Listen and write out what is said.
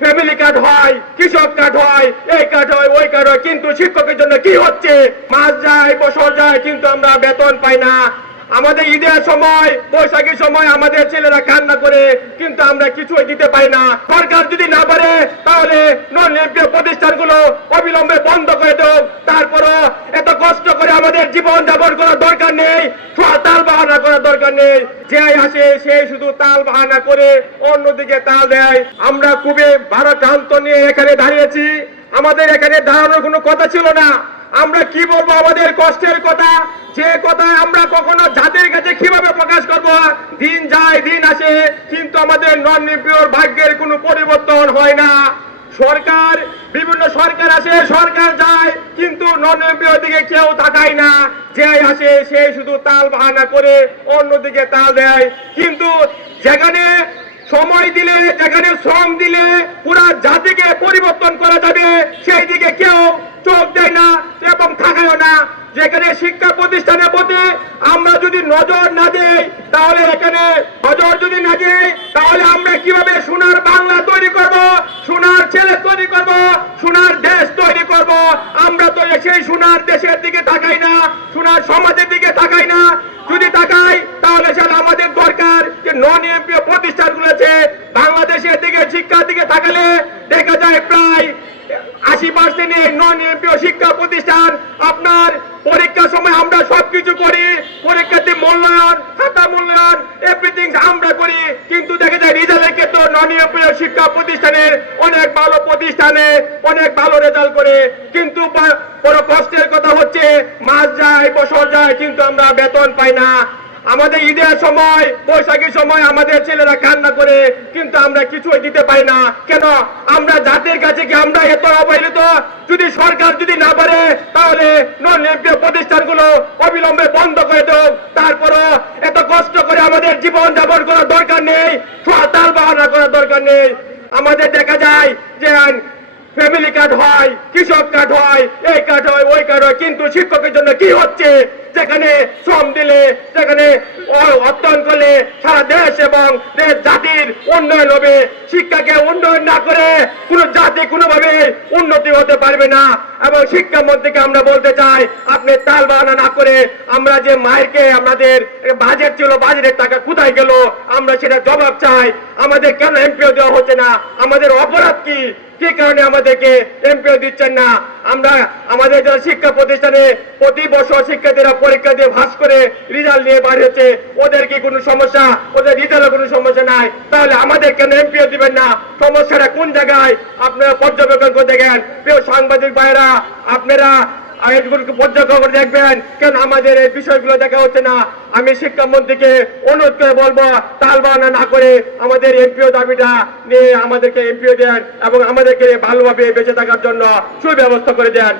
Family card হয়, কৃষক card হয়, এই কার্ড হয়, ওই কার্ড হয়, কিন্তু শিক্ষকের জন্য কি হচ্ছে? মাস যায়, বছর যায়, কিন্তু আমরা বেতন পাই না। আমাদের ঈদের সময়, বৈশাখীর সময় আমাদের ছেলেরা কান্না করে, কিন্তু আমরা কিছুই দিতে পারি না। সরকার যদি না পারে তাহলে নন এমপিও প্রতিষ্ঠানগুলো অবিলম্বে বন্ধ করে দেব। তারপরও এত কষ্ট করে আমাদের জীবন যাপন করার দরকার নেই, তাল বাহানা করার দরকার নেই। যে আসে সে শুধু তাল বাহানা করে অন্যদিকে তাল দেয়। আমরা খুবই ভারাক্রান্ত নিয়ে এখানে দাঁড়িয়েছি। আমাদের এখানে দাঁড়ানোর কোনো কথা ছিল না। আমরা কি বলবো আমাদের কষ্টের কথা, যে কথা আমরা কখনো জাতির কাছে কিভাবে প্রকাশ করব? দিন যায় দিন আসে, কিন্তু আমাদের নন এমপিওর ভাগ্যের কোনো পরিবর্তন হয় না। সরকার, বিভিন্ন সরকার আসে, সরকার যায়, কিন্তু নন এমপিওর দিকে কেউ তাকায় না। যে আসে সে শুধু তাল বাহানা করে অন্যদিকে তাল দেয়। কিন্তু যেখানে সময় দিলে, যেখানে শ্রম দিলে পুরা জাতিকে পরিবর্তন করা যাবে, সেই দিকে কেউ চোখ দেয় না এবং থাকায়ও না। যেখানে শিক্ষা প্রতিষ্ঠানের প্রতি আমরা যদি নজর না দেই, তাহলে এখানে নজর যদি না দিই, তাহলে আমরা কিভাবে সোনার বাংলা তৈরি করব, সোনার ছেলে তৈরি করব, সোনার দেশ তৈরি করব? আমরা তো সেই সোনার দেশের দিকে তাকাই না, সোনার সমাজের দিকে তাকাই না। যদি তাকাই তাহলে সেটা আমাদের দরকার যে নন এমপিও প্রতিষ্ঠানগুলো আছে বাংলাদেশের দিকে, শিক্ষার দিকে তাকালে দেখা যায় প্রায় 80% নন এমপিও শিক্ষা প্রতিষ্ঠান। আপনার পরীক্ষার সময় আমরা সবকিছু করি, পরীক্ষার্থী মূল্যায়ন, খাতা মূল্যায়ন, এভরিথিং আমরা করি, কিন্তু দেখা যায় রেজাল্টের ক্ষেত্রে নন এমপিও শিক্ষা প্রতিষ্ঠানের অনেক ভালো প্রতিষ্ঠানে অনেক ভালো রেজাল্ট করে। কিন্তু বড় কষ্টের কথা হচ্ছে মাস যায়, বছর যায়, কিন্তু আমরা বেতন পাই না। আমাদের ঈদের সময়, বৈশাখীর সময় আমাদের ছেলেরা কান্না করে, কিন্তু আমরা কিছুই দিতে পারি না। কেন? আমরা জাতির কাছে কি আমরা এত অবহেলিত? যদি সরকার যদি না পারে তাহলে নন এমপিও প্রতিষ্ঠানগুলো অবিলম্বে বন্ধ করে দেব। তারপরও এত কষ্ট করে আমাদের জীবন যাপন করার দরকার নেই, তাল বাহানা করার দরকার নেই। আমাদের দেখা যায় যে ফ্যামিলি কার্ড হয়, কৃষক কার্ড হয়, এই কার্ড হয়, ওই কার্ড হয়, কিন্তু শিক্ষকের জন্য কি হচ্ছে? যেখানে শ্রম দিলে, যেখানে অর্থন করলে সারা দেশ এবং দেশ জাতির উন্নয়ন হবে। শিক্ষাকে উন্নয়ন না করে কোন জাতি কোনোভাবে উন্নতি হতে পারবে না। এবং শিক্ষামন্ত্রীকে আমরা বলতে চাই, আপনি তাল বাহানা না করে আমরা যে মায়েরকে আমাদের বাজেট ছিল, বাজেটের টাকা কোথায় গেল আমরা সেটা জবাব চাই। আমাদের কেন এমপিও দেওয়া হচ্ছে না? আমাদের অপরাধ কি? কি কারণে আমাদেরকে এমপিও দিচ্ছেন না? আমরা আমাদের যারা শিক্ষা প্রতিষ্ঠানে প্রতি বছর শিক্ষার্থীরা পরীক্ষা দিয়ে ভাস করে রেজাল্ট নিয়ে বার হচ্ছে, ওদের কি কোনো সমস্যা? ওদের রেজাল্টের কোনো সমস্যা নাই, তাহলে আমাদের কেন এমপিও দিবেন না? সমস্যাটা কোন জায়গায়? আপনারা পর্যবেক্ষণ করে দেখেন। প্রিয় সাংবাদিক ভাইরা, আপনারা আইনগুলোকে পর্যবেক্ষণ করে দেখবেন কেন আমাদের এই বিষয়গুলো দেখা হচ্ছে না। আমি শিক্ষামন্ত্রীকে অনুরোধ করে বলবো, তাল বাহানা না করে আমাদের এমপিও দাবিটা নিয়ে আমাদেরকে এমপিও দেন এবং আমাদেরকে ভালোভাবে বেঁচে থাকার জন্য সুব্যবস্থা করে দেন।